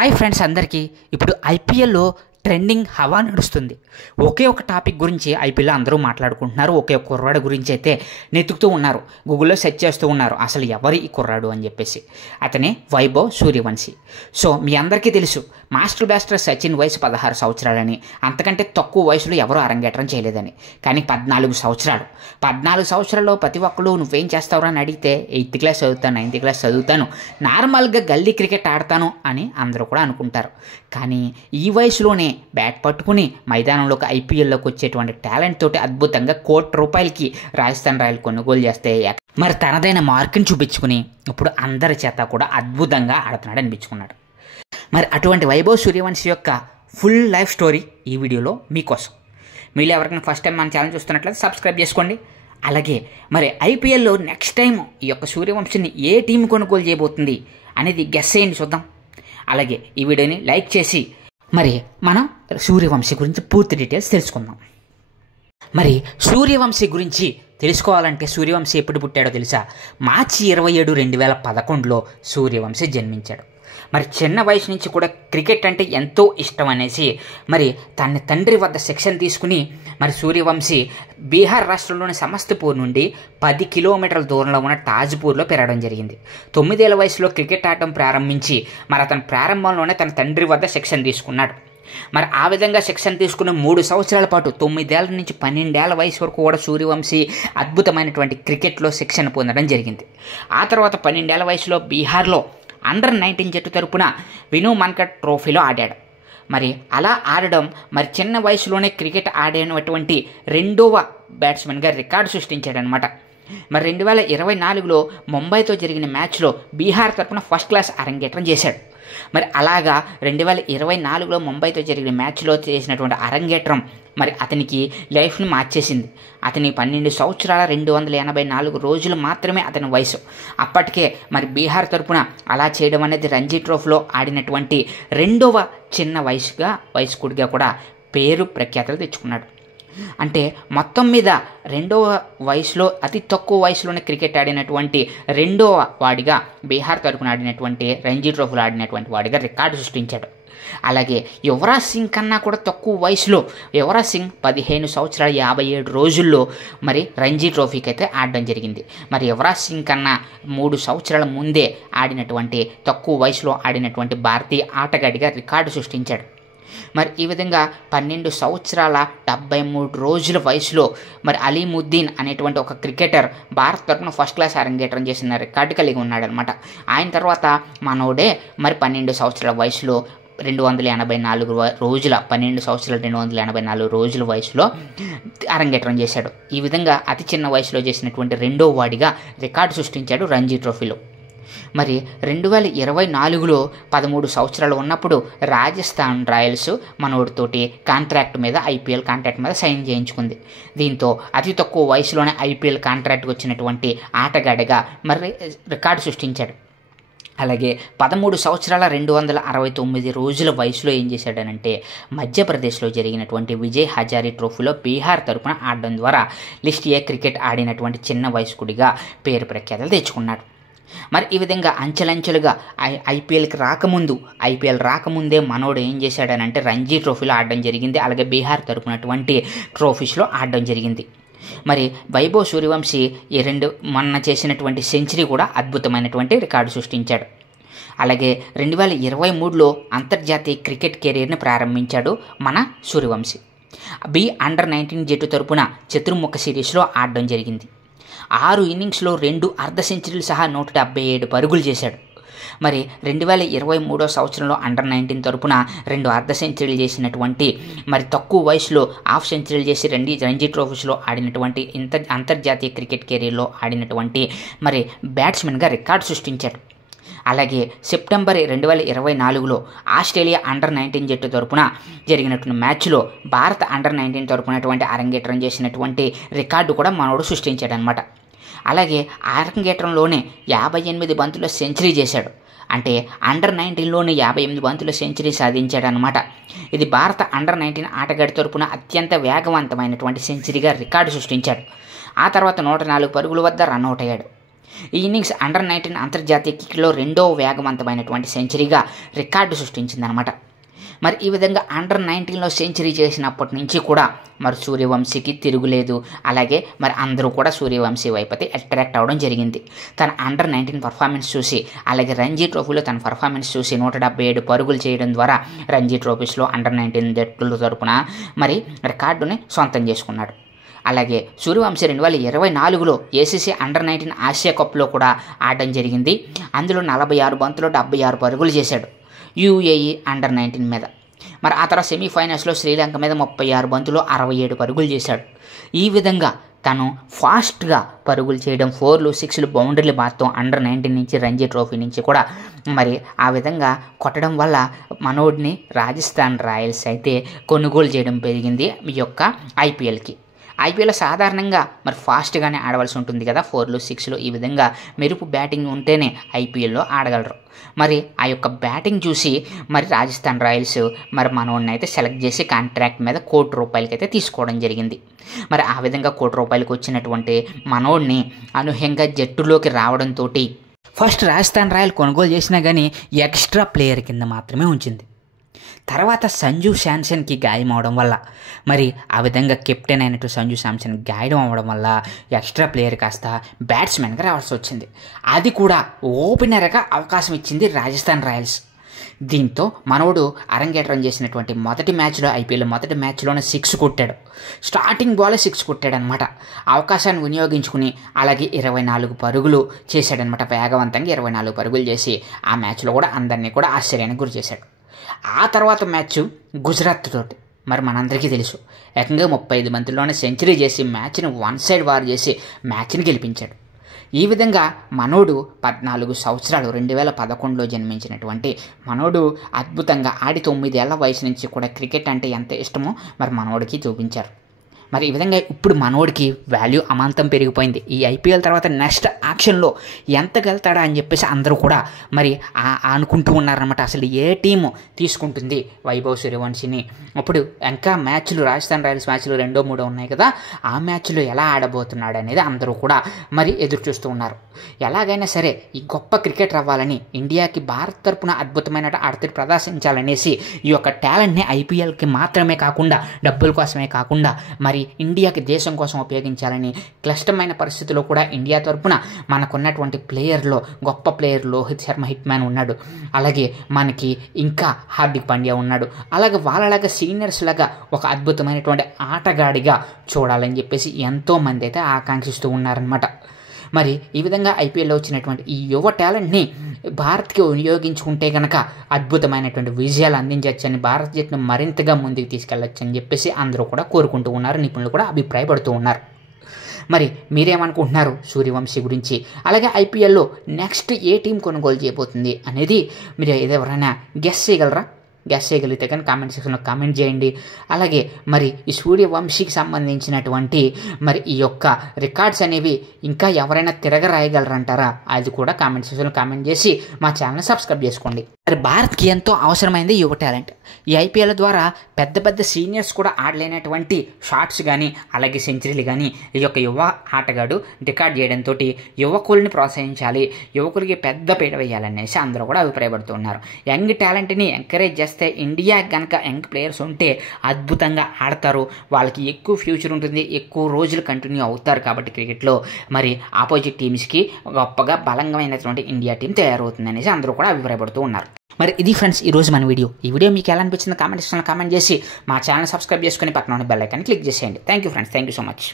Hi friends అందరికీ. ఇప్పుడు ఐపీఎల్లో ట్రెండింగ్ హవా నడుస్తుంది. ఒకే ఒక టాపిక్ గురించి ఐపీఎల్లో అందరూ మాట్లాడుకుంటున్నారు. ఒకే ఒక కుర్రాడు గురించి అయితే నెతుకుతూ ఉన్నారు, గూగుల్లో సెర్చ్ చేస్తూ ఉన్నారు అసలు ఎవరు ఈ కుర్రాడు అని చెప్పేసి. అతనే వైభవ్ సూర్యవంశీ. సో మీ అందరికీ తెలుసు మాస్టర్ బ్లాస్టర్ సచిన్ వయసు 16 సంవత్సరాలని, అంతకంటే తక్కువ వయసులో ఎవరూ అరంగేట్రం చేయలేదని. కానీ 14 సంవత్సరాల్లో ప్రతి ఒక్కళ్ళు నువ్వేం చేస్తావు అని అడిగితే 8th క్లాస్ చదువుతాను, 9th క్లాస్ చదువుతాను, నార్మల్గా గల్లీ క్రికెట్ ఆడతాను అని అందరూ కూడా అనుకుంటారు. కానీ ఈ వయసులోనే బ్యాట్ పట్టుకుని మైదానంలోకి ఐపీఎల్లోకి వచ్చేటువంటి టాలెంట్ తోటి అద్భుతంగా ₹1,00,00,000 రాజస్థాన్ రాయల్ కొనుగోలు చేస్తే మరి తనదైన మార్కుని చూపించుకుని ఇప్పుడు అందరి చేత కూడా అద్భుతంగా ఆడుతున్నాడు అనిపించుకున్నాడు. మరి అటువంటి వైభవ్ సూర్యవంశీ యొక్క ఫుల్ లైఫ్ స్టోరీ ఈ వీడియోలో మీకోసం. మీరు ఎవరికైనా ఫస్ట్ టైం మన ఛానల్ చూస్తున్నట్లయితే సబ్స్క్రైబ్ చేసుకోండి. అలాగే మరి ఐపీఎల్లో నెక్స్ట్ టైం ఈ యొక్క సూర్యవంశీని ఏ టీం కొనుగోలు చేయబోతుంది అనేది గెస్ చేయండి, చూద్దాం. అలాగే ఈ వీడియోని లైక్ చేసి మరి మనం సూర్యవంశీ గురించి పూర్తి డీటెయిల్స్ తెలుసుకుందాం. మరి సూర్యవంశీ గురించి తెలుసుకోవాలంటే సూర్యవంశీ ఎప్పుడు పుట్టాడో తెలుసా? మార్చి 27, 2011లో సూర్యవంశీ జన్మించాడు. మరి చిన్న వయసు నుంచి కూడా క్రికెట్ అంటే ఎంతో ఇష్టం అనేసి మరి తన తండ్రి వద్ద శిక్షణ తీసుకుని మరి సూర్యవంశీ బీహార్ రాష్ట్రంలోని సమస్తపూర్ నుండి 10 కిలోమీటర్ల దూరంలో ఉన్న తాజ్పూర్లో పెరగడం జరిగింది. 9 ఏళ్ల వయసులో క్రికెట్ ఆడటం ప్రారంభించి మరి అతను ప్రారంభంలోనే తన తండ్రి వద్ద శిక్షణ తీసుకున్నాడు. మరి ఆ విధంగా శిక్షణ తీసుకున్న 3 సంవత్సరాల పాటు 9 ఏళ్ల నుంచి 12 ఏళ్ల వయసు వరకు కూడా సూర్యవంశీ అద్భుతమైనటువంటి క్రికెట్లో శిక్షణ పొందడం జరిగింది. ఆ తర్వాత 12 ఏళ్ల వయసులో బీహార్లో అండర్-19 జట్టు తరపున వినూ మన్కడ్ ట్రోఫీలో ఆడాడు. మరి అలా ఆడడం మరి చిన్న వయసులోనే క్రికెట్ ఆడినటువంటి రెండవ బ్యాట్స్మెన్గా రికార్డు సృష్టించాడనమాట. మరి 2024లో ముంబైతో జరిగిన మ్యాచ్లో బీహార్ తరపున ఫస్ట్ క్లాస్ అరంగేట్రం చేశాడు. మరి అలాగా 2024లో ముంబైతో జరిగిన మ్యాచ్లో చేసినటువంటి అరంగేట్రం మరి అతనికి లైఫ్ని మార్చేసింది. అతని 12 సంవత్సరాల 284 రోజులు మాత్రమే అతని వయసు. అప్పటికే మరి బీహార్ తరపున అలా చేయడం అనేది రంజీ ట్రోఫీలో ఆడినటువంటి రెండవ చిన్న వయస్కుడిగా కూడా పేరు ప్రఖ్యాతలు తెచ్చుకున్నాడు. అంటే మొత్తం మీద రెండవ వయసులో అతి తక్కువ వయసులోనే క్రికెట్ ఆడినటువంటి రెండవ వాడిగా, బీహార్ తరపున ఆడినటువంటి రంజీ ట్రోఫీలో ఆడినటువంటి వాడిగా రికార్డు సృష్టించాడు. అలాగే యువరాజ్ సింగ్ కన్నా కూడా తక్కువ వయసులో యువరాజ్ సింగ్ 15 సంవత్సరాల 57 రోజుల్లో మరి రంజీ ట్రోఫీకి అయితే ఆడడం జరిగింది. మరి యువరాజ్ సింగ్ కన్నా 3 సంవత్సరాల ముందే ఆడినటువంటి తక్కువ వయసులో ఆడినటువంటి భారతీయ ఆటగాడిగా రికార్డు సృష్టించాడు. మరి ఈ విధంగా 12 సంవత్సరాల 73 రోజుల వయసులో మరి అలీముద్దీన్ అనేటువంటి ఒక క్రికెటర్ భారత్ తరపున ఫస్ట్ క్లాస్ అరంగేట్రం చేసిన రికార్డు కలిగి ఉన్నాడనమాట. ఆయన తర్వాత మనోడే మరి 12 సంవత్సరాల వయసులో 284 రోజుల 12 సంవత్సరాల 284 రోజుల వయసులో అరంగేట్రం చేశాడు. ఈ విధంగా అతి చిన్న వయసులో చేసినటువంటి రెండో వాడిగా రికార్డు సృష్టించాడు రంజీ ట్రోఫీలో. మరి 2024లో 13 సంవత్సరాలు ఉన్నప్పుడు రాజస్థాన్ రాయల్స్ మనోడితోటి ఐపీఎల్ కాంట్రాక్ట్ మీద సైన్ చేయించుకుంది. దీంతో అతి తక్కువ వయసులోనే ఐపీఎల్ కాంట్రాక్ట్కి వచ్చినటువంటి ఆటగాడిగా మరి రికార్డు సృష్టించాడు. అలాగే 13 సంవత్సరాల 269 రోజుల వయసులో ఏం చేశాడనంటే మధ్యప్రదేశ్లో జరిగినటువంటి విజయ్ హజారీ ట్రోఫీలో బీహార్ తరపున ఆడడం ద్వారా లిస్ట్ ఏ క్రికెట్ ఆడినటువంటి చిన్న వయస్కుడిగా పేరు ప్రఖ్యాతలు తెచ్చుకున్నాడు. మరి ఈ విధంగా అంచెలంచెలుగా ఐపీఎల్ రాకముందే మనోడు ఏం చేశాడనంటే రంజీ ట్రోఫీలో ఆడడం జరిగింది. అలాగే బీహార్ తరపునటువంటి ట్రోఫీస్లో ఆడడం జరిగింది. మరి వైభవ్ సూర్యవంశీ మొన్న చేసినటువంటి సెంచరీ కూడా అద్భుతమైనటువంటి రికార్డు సృష్టించాడు. అలాగే 2023లో అంతర్జాతీయ క్రికెట్ కెరీర్ని ప్రారంభించాడు మన సూర్యవంశీ. అండర్-19 జట్టు తరపున చతుర్ముఖ సిరీస్లో ఆడడం జరిగింది. 6 ఇన్నింగ్స్లో 2 అర్ధ సెంచరీలు సహా 177 పరుగులు చేశాడు. మరి 2023 సంవత్సరంలో అండర్-19 తరపున 2 అర్ధ సెంచరీలు చేసినటువంటి మరి తక్కువ వయసులో హాఫ్ సెంచరీలు చేసి రంజీ ట్రోఫీస్లో ఆడినటువంటి అంతర్జాతీయ క్రికెట్ కెరీర్లో ఆడినటువంటి మరి బ్యాట్స్మెన్గా రికార్డు సృష్టించాడు. అలాగే సెప్టెంబర్ 2024లో ఆస్ట్రేలియా అండర్-19 జట్టు తరపున జరిగినటువంటి మ్యాచ్లో భారత అండర్-19 తరపునటువంటి అరంగేట్రం చేసినటువంటి రికార్డు కూడా మనోడు సృష్టించాడనమాట. అలాగే అరంగేట్రంలోనే 58 బంతుల్లో సెంచరీ చేశాడు. అంటే అండర్-19లోనే 58 బంతుల సెంచరీ సాధించాడనమాట. ఇది భారత అండర్-19 ఆటగాడి తరపున అత్యంత వేగవంతమైనటువంటి సెంచరీగా రికార్డు సృష్టించాడు. ఆ తర్వాత 104 పరుగుల వద్ద రన్అట్ అయ్యాడు. ఈ ఇన్నింగ్స్ అండర్-19 అంతర్జాతీయ క్రికెట్లో రెండో వేగవంతమైనటువంటి సెంచరీగా రికార్డు సృష్టించిందనమాట. మరి ఈ విధంగా అండర్-19లో సెంచరీ చేసినప్పటి నుంచి కూడా మరి సూర్యవంశీకి తిరుగులేదు. అలాగే మరి అందరూ కూడా సూర్యవంశీ వైపు అట్రాక్ట్ అవ్వడం జరిగింది. తన అండర్-19 పర్ఫార్మెన్స్ చూసి, అలాగే రంజీ ట్రోఫీలో తన పర్ఫార్మెన్స్ చూసి 177 పరుగులు చేయడం ద్వారా రంజీ ట్రోఫీస్లో అండర్-19 జట్టుల తరపున మరి రికార్డుని సొంతం చేసుకున్నాడు. అలాగే సూర్యవంశీ 2024లో ఏసీసీ అండర్-19 ఆసియా కప్లో కూడా ఆడడం జరిగింది. అందులో 46 బంతులు 76 పరుగులు చేశాడు యూఏఈ అండర్-19 మీద. మరి ఆ తర్వాత సెమీఫైనల్స్లో శ్రీలంక మీద 36 బంతులు 67 పరుగులు చేశాడు. ఈ విధంగా తను ఫాస్ట్గా పరుగులు చేయడం, 4లు 6లు బౌండరీలు బాత్తం అండర్-19 నుంచి రంజీ ట్రోఫీ నుంచి కూడా మరి ఆ విధంగా కొట్టడం వల్ల మనోడిని రాజస్థాన్ రాయల్స్ అయితే కొనుగోలు చేయడం పెరిగింది ఈ యొక్క ఐపీఎల్కి. ఐపీఎల్లో సాధారణంగా మరి ఫాస్ట్గానే ఆడవలసి ఉంటుంది కదా, 4లు 6లు ఈ విధంగా మెరుపు బ్యాటింగ్ ఉంటేనే ఐపీఎల్లో ఆడగలరు. మరి ఆ యొక్క బ్యాటింగ్ చూసి మరి రాజస్థాన్ రాయల్స్ మరి మనోడిని అయితే సెలెక్ట్ చేసి కాంట్రాక్ట్ మీద ₹1 కోటి అయితే తీసుకోవడం జరిగింది. మరి ఆ విధంగా ₹1 కోటి వచ్చినటువంటి మనోడిని అనూహ్యంగా జట్టులోకి రావడంతో ఫస్ట్ రాజస్థాన్ రాయల్ కొనుగోలు చేసినా కానీ ఎక్స్ట్రా ప్లేయర్ కింద మాత్రమే ఉంచింది. తర్వాత సంజు శాంసన్కి గాయం అవడం వల్ల మరి ఆ విధంగా కెప్టెన్ అయినట్టు సంజు శాంసన్ గాయం అవ్వడం వల్ల ఎక్స్ట్రా ప్లేయర్ కాస్త బ్యాట్స్మెన్గా రావాల్సి వచ్చింది. అది కూడా ఓపెనర్గా అవకాశం ఇచ్చింది రాజస్థాన్ రాయల్స్. దీంతో మనోడు అరంగేట్రం చేసినటువంటి మొదటి మ్యాచ్లో, ఐపీఎల్ మొదటి మ్యాచ్లోనే 6 కొట్టాడు. స్టార్టింగ్ బాలే 6 కొట్టాడనమాట. అవకాశాన్ని వినియోగించుకుని అలాగే 24 పరుగులు చేశాడనమాట. వేగవంతంగా 24 పరుగులు చేసి ఆ మ్యాచ్లో కూడా అందరినీ కూడా ఆశ్చర్యానికి గురి చేశాడు. ఆ తర్వాత మ్యాచ్ గుజరాత్ తోటి మరి మనందరికీ తెలుసు, ఏకంగా 35 బంతుల్లోనే సెంచరీ చేసి మ్యాచ్ని 1 సైడ్ వార్ చేసి మ్యాచ్ని గెలిపించాడు. ఈ విధంగా మనోడు 14 సంవత్సరాలు 2011లో జన్మించినటువంటి మనోడు అద్భుతంగా ఆడి 9 ఏళ్ల వయసు నుంచి కూడా క్రికెట్ అంటే ఎంత ఇష్టమో మరి మనోడికి చూపించారు. మరి ఈ విధంగా ఇప్పుడు మనోడికి వాల్యూ అమాంతం పెరిగిపోయింది. ఈ ఐపీఎల్ తర్వాత నెక్స్ట్ యాక్షన్లో ఎంత గెలుతాడా అని చెప్పేసి అందరూ కూడా మరి అనుకుంటూ ఉన్నారనమాట. అసలు ఏ టీము తీసుకుంటుంది వైభవ్ సూర్యవంశీని? అప్పుడు ఇంకా మ్యాచ్లు రాజస్థాన్ రాయల్స్ మ్యాచ్లు 2, 3 ఉన్నాయి కదా, ఆ మ్యాచ్లో ఎలా ఆడబోతున్నాడు అనేది అందరూ కూడా మరి ఎదురు చూస్తూ ఉన్నారు. ఎలాగైనా సరే ఈ గొప్ప క్రికెట్ అవ్వాలని, ఇండియాకి భారత్ తరపున అద్భుతమైన ఆడతీరు ప్రదర్శించాలనేసి ఈ యొక్క టాలెంట్ని ఐపీఎల్కి మాత్రమే కాకుండా, డబ్బుల కోసమే కాకుండా మరి ఇండియాకి దేశం కోసం ఉపయోగించాలని క్లిష్టమైన పరిస్థితుల్లో కూడా ఇండియా తరపున మనకున్నటువంటి ప్లేయర్లో గొప్ప player Rohit Sharma hit man ఉన్నాడు. అలాగే మనకి ఇంకా హార్దిక్ పాండ్యా ఉన్నాడు. అలాగే వాళ్ళలాగా సీనియర్స్ లాగా ఒక అద్భుతమైనటువంటి ఆటగాడిగా చూడాలని చెప్పేసి ఎంతోమంది అయితే ఆకాంక్షిస్తూ ఉన్నారనమాట. మరి ఈ విధంగా ఐపీఎల్లో వచ్చినటువంటి ఈ యువ టాలెంట్ని భారత్కి వినియోగించుకుంటే కనుక అద్భుతమైనటువంటి విజయాలు అందించవచ్చని, భారత జట్టును మరింతగా ముందుకు తీసుకెళ్ళొచ్చని చెప్పేసి అందరూ కూడా కోరుకుంటూ ఉన్నారు, నిపుణులు కూడా అభిప్రాయపడుతూ ఉన్నారు. మరి మీరేమనుకుంటున్నారు సూర్యవంశీ గురించి? అలాగే ఐపీఎల్లో నెక్స్ట్ ఏ టీం కొనుగోలు చేయబోతుంది అనేది మీరు ఎవరైనా గెస్ చేయగలరా? గెస్ చేయగలిగితే కానీ కామెంట్ సెక్షన్లో కామెంట్ చేయండి. అలాగే మరి ఈ సూర్యవంశీకి సంబంధించినటువంటి మరి ఈ యొక్క రికార్డ్స్ అనేవి ఇంకా ఎవరైనా తిరగరాయగలరంటారా? అది కూడా కామెంట్ సెక్షన్లో కామెంట్ చేసి మా ఛానల్ని సబ్స్క్రైబ్ చేసుకోండి. మరి భారత్కి ఎంతో అవసరమైంది యువ టాలెంట్. ఈ ఐపీఎల్ ద్వారా పెద్ద పెద్ద సీనియర్స్ కూడా ఆడలేనటువంటి షాట్స్ కానీ అలాగే సెంచరీలు కానీ ఈ యొక్క యువ ఆటగాడు రికార్డ్ చేయడంతో యువకుల్ని ప్రోత్సహించాలి, యువకులకి పెద్ద పీట వేయాలనేసి అందరూ కూడా అభిప్రాయపడుతూ ఉన్నారు. యంగ్ టాలెంట్ని ఎంకరేజ్ చేస్తే ఇండియా కనుక యంగ్ ప్లేయర్స్ ఉంటే అద్భుతంగా ఆడతారు, వాళ్ళకి ఎక్కువ ఫ్యూచర్ ఉంటుంది, ఎక్కువ రోజులు కంటిన్యూ అవుతారు. కాబట్టి క్రికెట్లో మరి ఆపోజిట్ టీమ్స్కి గొప్పగా బలంగామైనటువంటి ఇండియా టీం తయారవుతుంది అనేసి అందరూ కూడా అభిప్రాయపడుతూ ఉన్నారు. మరి ఇది ఫ్రెండ్స్ ఈరోజు మన వీడియో. ఈ వీడియో మీకు ఎలా అనిపించిందో కామెంట్ సెక్షన్లో కామెంట్ చేసి మా ఛానల్ సబ్స్క్రైబ్ చేసుకుని పక్కన ఉన్న బెల్ ఐకాన్ని క్లిక్ చేసేయండి. Thank you friends, thank you so much.